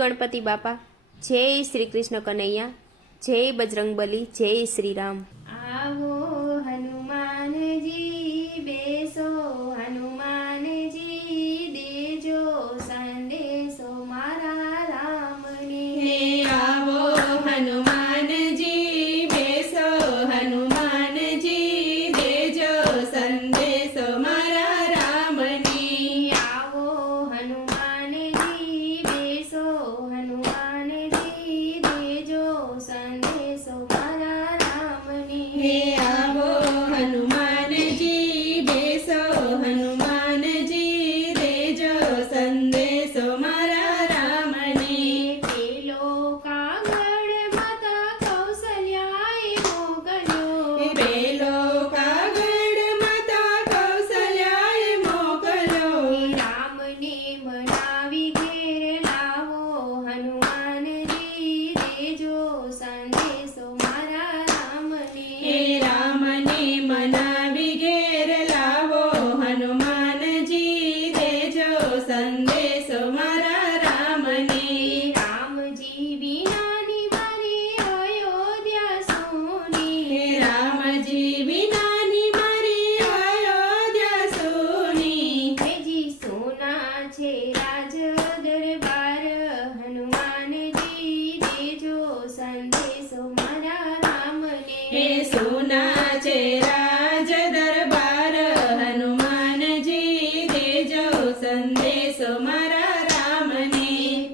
ગણપતિ બાપા, જય શ્રી કૃષ્ણ કનૈયા, જય બજરંગબલી, જય શ્રી રામ। આવો હનુમાનજી બેસો, હનુમાનજી દેજો સંદેશો મારા રામને। આવો હનુમાનજી બેસો, હનુમાનજી દેજો સંદેશો મારા રામની। આવો હનુમાનજી બેસો, હનુમાનજી દેજો સંદેશો મારા રામને। આવો હનુમાનજી બેસો, હનુમાનજી દેજો સંદેશો મારા રામને। પેલો કાગળ માતા કૌશલ્યાએ મોકલ્યો, પેલો કાગળ માતા કૌશલ્યાએ મોકલ્યો। રામને મનાવી ઘેર લાવો, હનુમાનજી દેજો સંદેશો મારા રામને। રામને મનાવી ઘેર લાવો, હનુમાનજી દેજો સંદેશો મારા રામને। રામજી વિનાની મારી અયોધ્યા સોની, રામજી વિનાની મારી અયોધ્યા સોની। જી સોના છે રાજ દરબાર, હનુમાનજી દેજો સંદેશો મારા રામને। સોના છે રાજ દરબાર, હનુમાનજી દેજો સંદેશો મારા રામને।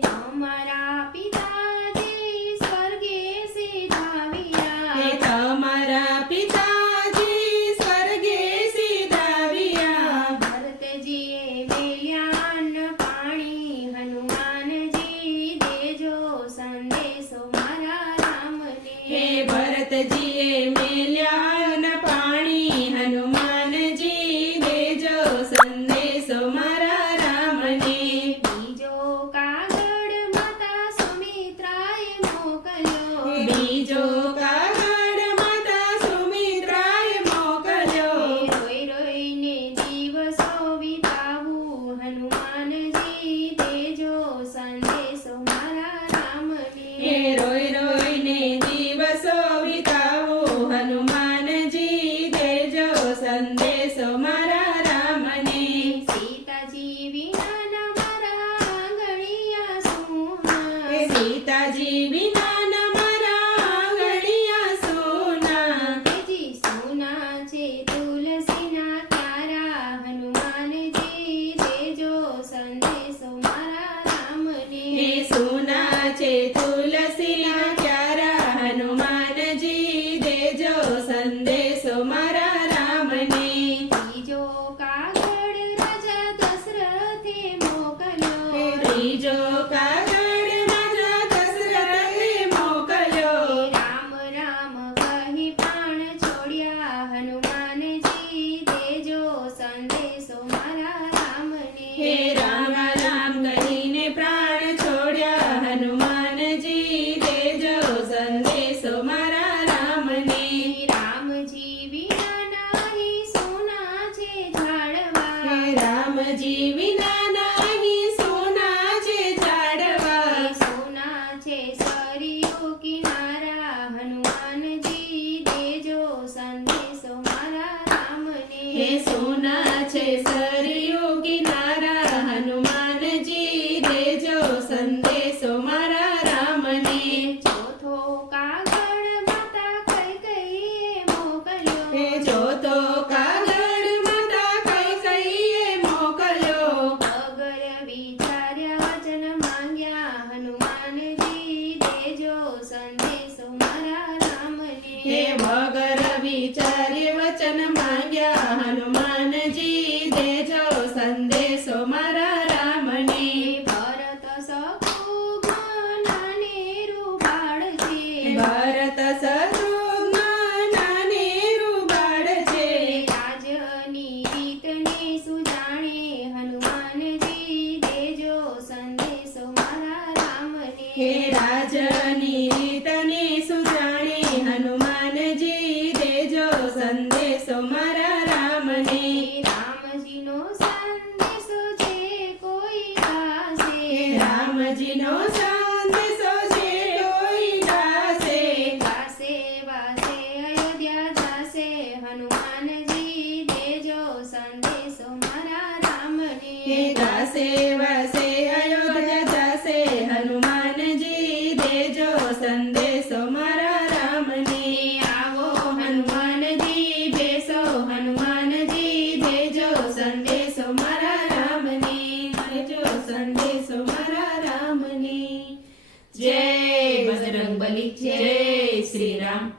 તમારા પિતાજી સ્વર્ગે સિધાવ્યા, તમારા પિતાજી સ્વર્ગે સિધાવ્યા। ભરતજીએ મેલ્યા અન્ન પાણી, હનુમાનજી દેજો સંદેશો મારા રામને। ભરતજીએ મેલ્યા ન પાણી, હનુમાનજી દેજો સંદેશો મારા રામને। બીજો કાગળ માતા સુમિત્રાએ મોકલ્યો, બીજો કાગળ માતા સુમિત્રાએ મોકલ્યો। રોઈ રોઈને દિવસો વિતાવું, હનુમાનજી દેજો સંદેશો મારા રામને। રોઈ રોઈને દિવસો વિતાવો, હનુમાનજી દેજો સંદેશો મારા રામને। સીતાજી વિનાના મારા આંગણિયા સોના, સીતાજી વિના મારા આંગણિયા સોના। જી સોના છે તુલસીના ક્યારા, હનુમાનજી દેજો સંદેશો મારા રામને। સોના છે તુલસીના ક્યારા, હનુમાનજી દેજો સંદેશો મારા રામને। ત્રીજો કાગળ રાજા દશરથે મોકલ્યો, ત્રીજો કાગળ રાજા દશરથે મોકલ્યો। રામ રામ કહી પ્રાણ છોડ્યા, હનુમાનજી દેજો સંદેશો મારા રામને। રામ રામ કહીને પ્રાણ છોડ્યા, હનુમાનજી દેજો સંદેશો મારા રામને। રામજી વિનાના અહીં સોના છે ઝાડવા, રામજી વિના અહીં સોના છે ઝાડવા। સોના છે સરિયો કિનારા, હનુમાનજી દેજો સંદેશો મારા રામને। સોના છે સરયુ કિનારા, હનુમાનજી દેજો સંદેશો મારા રામને। ચોથો કાગળ માતા કૈકેયીએ મોકલ્યો, ચોથો કાગળ માતા કૈકેયીએ મોકલ્યો। અગર વિચાર્યા વચન માંગ્યા, હનુમાનજી દેજો સંદેશો મારા રામને। વગર વિચારે વચન માંગ્યા, હનુમાનજી દેજો સીતારામ